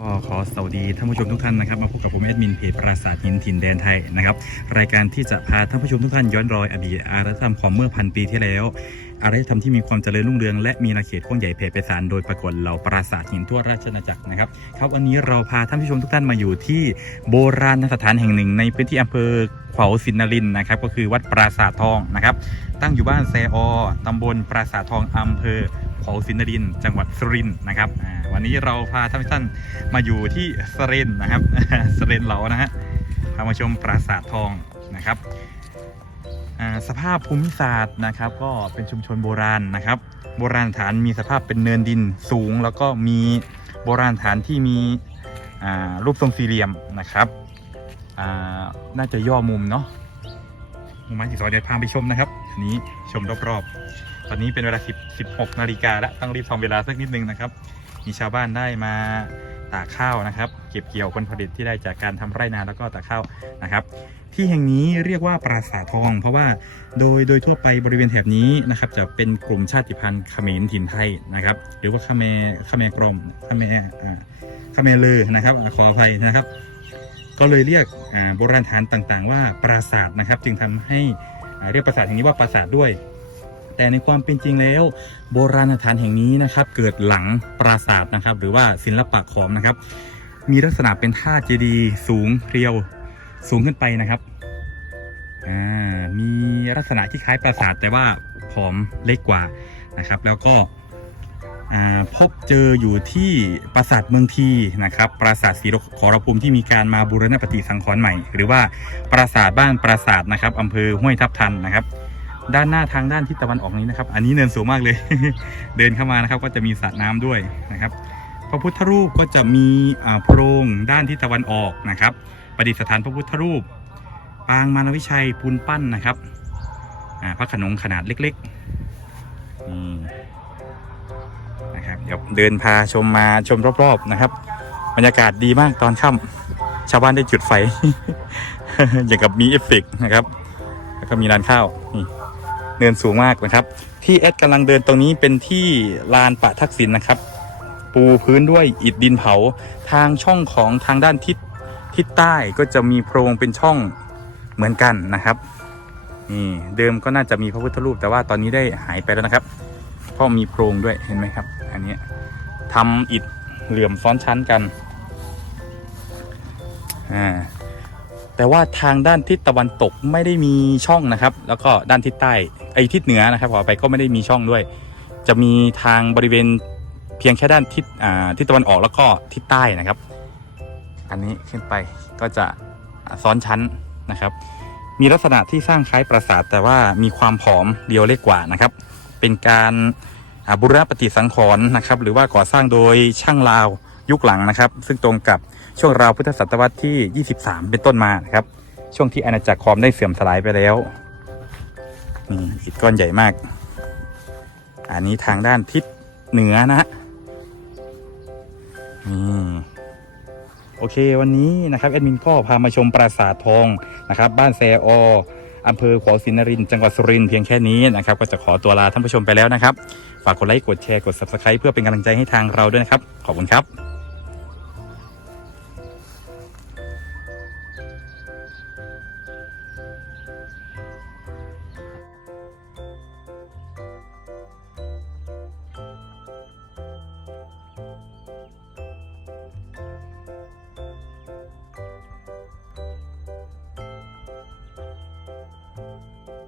ก็ขอสวัสดีท่านผู้ชมทุกท่านนะครับมาพบกับผมแอดมินเพจปราสาทหินถิ่นแดนไทยนะครับรายการที่จะพาท่านผู้ชมทุกท่านย้อนรอยอดีตอารยธรรมของเมื่อพันปีที่แล้ว อารยธรรมที่มีความเจริญรุ่งเรืองและมีนาเขตกว้างใหญ่แผ่ไพศาลโดยปรากฏเหล่าปราสาทหินทั่วราชอาณาจักรนะครับครับวันนี้เราพาท่านผู้ชมทุกท่านมาอยู่ที่โบราณสถานแห่งหนึ่ง ในพื้นที่อำเภอขวาวสินนรินนะครับก็คือวัดปราสาททองนะครับตั้งอยู่บ้านแซออตำบลปราสาททองอำเภอขวาวสินนรินจังหวัดสุรินทร์นะครับอ่า วันนี้เราพาท่านผู้ชมาอยู่ที่สเรนนะครับสเรนเหลานะฮะพามาชมปราสาททองนะครับสภาพภูมิศาสตร์นะครับก็เป็นชุมชนโบราณนะครับ โบราณสถานมีสภาพเป็นเนินดินสูง แล้วก็มีโบราณสถานที่มีรูปทรงสี่เหลี่ยมนะครับน่าจะย่อมุมเนาะมุมไม้สีซอยเดี๋ยวพาไปชมนะครับอันนี้ชมรอบๆตอนนี้เป็นเวลา 10 16นาฬิกาแล้วต้องรีบทำเวลาสักนิดนึงนะครับ มีชาวบ้านได้มาตากข้าวนะครับ เก็บเกี่ยวผลผลิตที่ได้จากการทำไร่นาแล้วก็ตากข้าวนะครับ ที่แห่งนี้เรียกว่าปราสาททอง เพราะว่าโดยโดยทั่วไปบริเวณแถบนี้นะครับจะเป็นกลุ่มชาติพันธุ์เขมรถิ่นไทยนะครับ หรือว่าเขมรเขมรกรมเขมรเขมรเลอนะครับอ่าขออภัยนะครับ ก็เลยเรียกโบราณสถานต่างๆ ว่าปราสาทนะครับ จึงทำให้เรียกปราสาทแห่งนี้ว่าปราสาทด้วย แต่ในความเป็นจริงแล้ว โบราณสถานแห่งนี้นะครับ เกิดหลังปราสาทนะครับ หรือว่าศิลปะขอมนะครับ มีลักษณะเป็นท่าเจดีย์สูงเรียวสูงขึ้นไปนะครับมีลักษณะที่คล้ายปราสาทแต่ว่าผอมเล็กกว่านะครับ แล้วก็พบเจออยู่ที่ปราสาทเมืองทีนะครับ ปราสาทศรีขอรภูมิที่มีการมาบูรณปฏิสังขรณ์ใหม่ หรือว่าปราสาทบ้านปราสาทนะครับอำเภอห้วยทับทันนะครับ ด้านหน้าทางด้านทิศตะวันออกนี้นะครับ อันนี้เนินสูงมากเลย เดินเข้ามานะครับ ก็จะมีสระน้ำด้วยนะครับ พระพุทธรูปก็จะมีอ่าโพรงด้านทิศตะวันออกนะครับ ประดิษฐานพระพุทธรูป ปางมารวิชัยปูนปั้นนะครับอ่าพระขนงขนาดเล็กๆนี่นะครับเดี๋ยวเดินพาชมมาชมรอบๆนะครับ บรรยากาศดีมากตอนค่ำชาวบ้านได้จุดไฟอย่างกับมีเอฟเฟกนะครับ แล้วก็มีร้านข้าวนี่ เนินสูงมากนะครับ ที่แอดกำลังเดินตรงนี้เป็นที่ลานปะทักษิณนนะครับ ปูพื้นด้วยอิฐดินเผาทางช่องของทางด้านทิศทิศใต้ก็จะมีโพรงเป็นช่องเหมือนกันนะครับนี่เดิมก็น่าจะมีพระพุทธรูป แต่ว่าตอนนี้ได้หายไปแล้วนะครับ เพราะมีโพรงด้วยเห็นไหมครับ อันนี้ทำอิฐเหลื่อมซ้อนชั้นกันอ่าแต่ว่าทางด้านทิศตะวันตกไม่ได้มีช่องนะครับ แล้วก็ด้านทิศใต้ ไอทิศเหนือนะครับขอไปก็ไม่ได้มีช่องด้วย จะมีทางบริเวณเพียงแค่ด้านทิศอ่าทิศตะวันออกแล้วก็ทิศใต้นะครับ อันนี้ขึ้นไปก็จะซ้อนชั้นนะครับ มีลักษณะที่สร้างคล้ายปราสาทแต่ว่ามีความผอมเดียวเล็กกว่านะครับ เป็นการบุรณปฏิสังขรณ์นะครับ หรือว่าก่อสร้างโดยช่างลาวยุคหลังนะครับ ซึ่งตรงกับช่วงราวพุทธศตวรรษที่ 23 เป็นต้นมานะครับ ช่วงที่อาณาจักรคอมได้เสื่อมสลายไปแล้ว นี่อิฐก้อนใหญ่มาก อันนี้ทางด้านทิศเหนือนะฮะนี่โอเควันนี้นะครับแอดมินก็พามาชมปราสาททองนะครับ บ้านแซอออำเภอขวาวสินนรินจังหวัดสุรินทร์เพียงแค่นี้นะครับ ก็จะขอตัวลาท่านผู้ชมไปแล้วนะครับ ฝากกดไลค์กดแชร์กด subscribe เพื่อเป็นกำลังใจให้ทางเราด้วยนะครับ ขอบคุณครับ Thank you.